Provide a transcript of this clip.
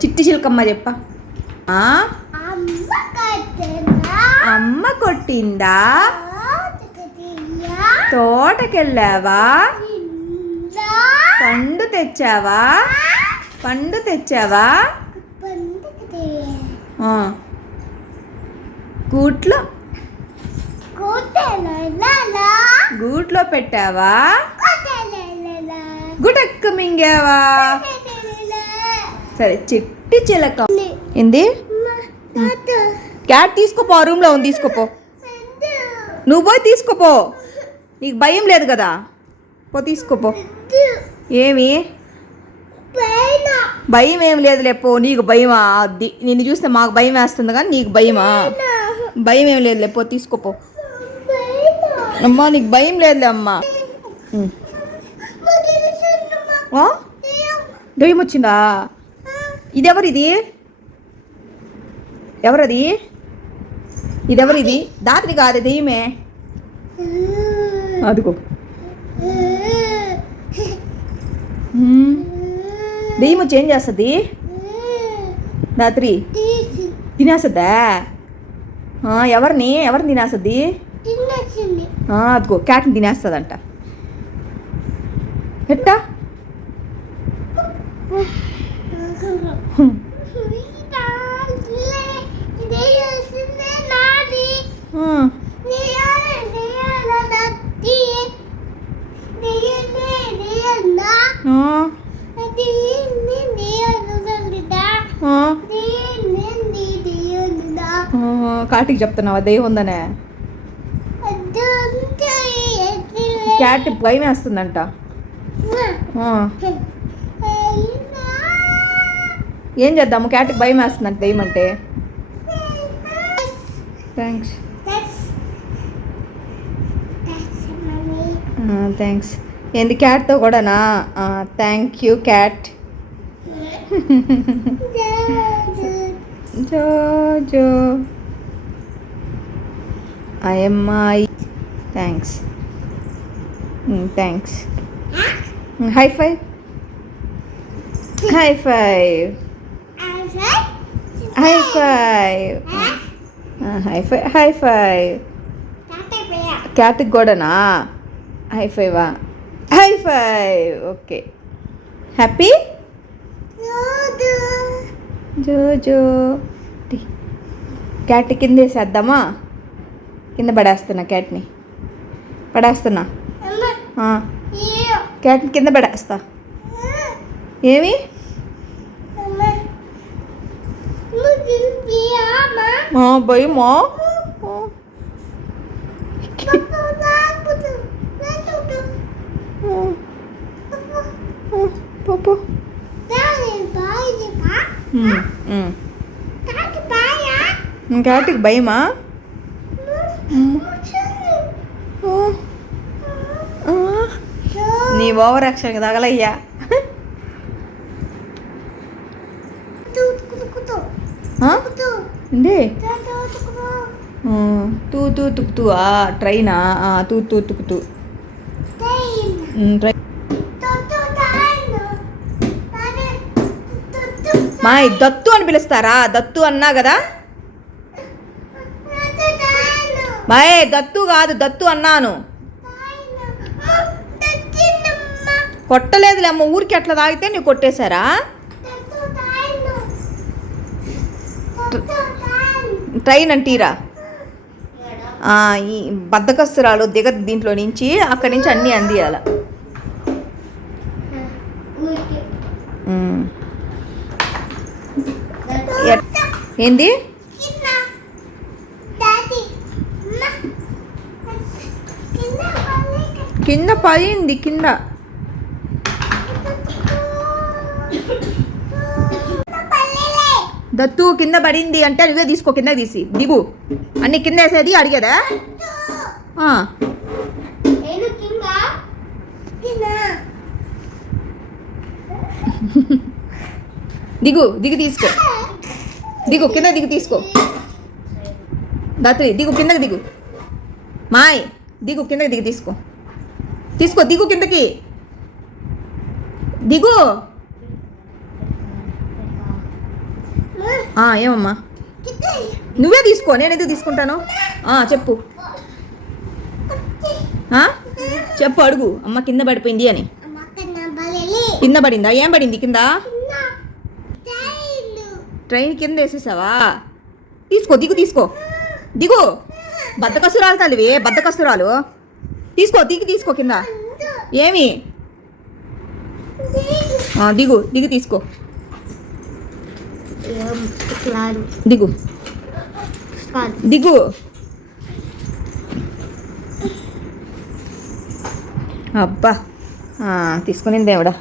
చిట్టి చిలకమ్మ చెప్ప? అమ్మ కొట్టిందా? తోటకెళ్ళావా? పండు తెచ్చావా? పండు తెచ్చావా. గూట్లో? గూట్లో పెట్టావా? గుటక్కు మింగావా? సరే చిట్టి చిలక. ఏంది? క్యాట్ తీసుకోపో ఆ రూమ్లో ఉంది తీసుకోపో. నువ్వు పోయి తీసుకోపో. నీకు భయం లేదు కదా? పో తీసుకోపో. ఏమి? భయం ఏం లేదు లేపో నీకు భయమా? అది నిన్ను చూస్తే మాకు భయం వేస్తుంది కానీ నీకు భయమా? భయం ఏం లేదు లేపో తీసుకోపో. అమ్మా నీకు భయం లేదులే అమ్మా? దెయ్యం వచ్చిందా? ఇది ఎవరిది? ఎవరది ఇది ఎవరిది దాత్రి కాదు దెయ్యమే అదిగో. ఉం. దెయ్యం వచ్చి ఏం చేస్తుంది? దాత్రి. తినేస్తుందా? ఎవరిని? ఎవరిని తినేస్తుంది? అదిగో క్యాట్ని తినేస్తుందంట. ఎట్టా కాటికి చెప్తున్నావా? దెయ్యం ఉందనే. క్యాట్ భయం వేస్తుందంట ఏం చేద్దాము క్యాట్కి భయం వేస్తుందంట దెయ్యం అంటే థ్యాంక్స్ థ్యాంక్స్ ఏంది క్యాట్తో కూడానా? Thank you cat Jo Jo ఐఎమ్ఐ thanks thanks high five high five high five high five high five క్యాట్కి కూడానా high ఫైవా high five okay happy Jo Jo. Cat కింద వేసేద్దామా? కింద పడేస్తున్నా క్యాట్ని పడేస్తున్నా. ఆ, క్యాట్ని కింద పడేస్తా. ఏమి? ఆ, భయమా ఆ, ఆ, ఆ, పప్పు ఉమ్, ఉమ్. క్యాట్కి భయమా ఏంది? ఆ, తూ తూ తుకు తూ. ఆ ట్రైనా? ఆ, తూ తూ తుకు తూ. ఉమ్, ట్రై మా దత్తు అని పిలుస్తారా? దత్తు అన్నా కదా? మాయే దత్తు కాదు దత్తు అన్నాను. కొట్టలేదులే అమ్మ ఊరికి అట్లా తాగితే నీవు కొట్టేశారా? ట్రైన్ అంటీరా? ఈ బద్దకస్తురాలు దిగదు దీంట్లో నుంచి అక్కడి నుంచి అన్నీ అందియాల. ఏంది? కింద పడింది కింద. దత్తు కింద పడింది అంటే నువ్వే తీసుకో కింద తీసి. దిగు. అన్ని కింద వేసేది అడిగేదా? దిగు దిగు తీసుకో. దిగు కింద దిగు తీసుకో. దాత్రి దిగు కిందకి దిగు. మాయ్ దిగు కిందకి దిగు తీసుకో. తీసుకో దిగు కిందకి. దిగు ఆ, ఏమమ్మా? నువ్వే తీసుకో నేను ఎందుకు తీసుకుంటాను చెప్పు. చెప్పు అడుగు. అమ్మ కింద పడిపోయింది అని. కింద పడిందా? ఏం పడింది కింద? ట్రైన్ కింద వేసేసావా? తీసుకో దిగు తీసుకో. దిగు. బద్దకసురాలు తల్లివి బద్దకసురాలు. తీసుకో దిగి తీసుకో కింద. ఏమి? దిగు దిగి తీసుకో. దిగు. దిగు. అబ్బా. ఆ, తీసుకునింది దేవుడా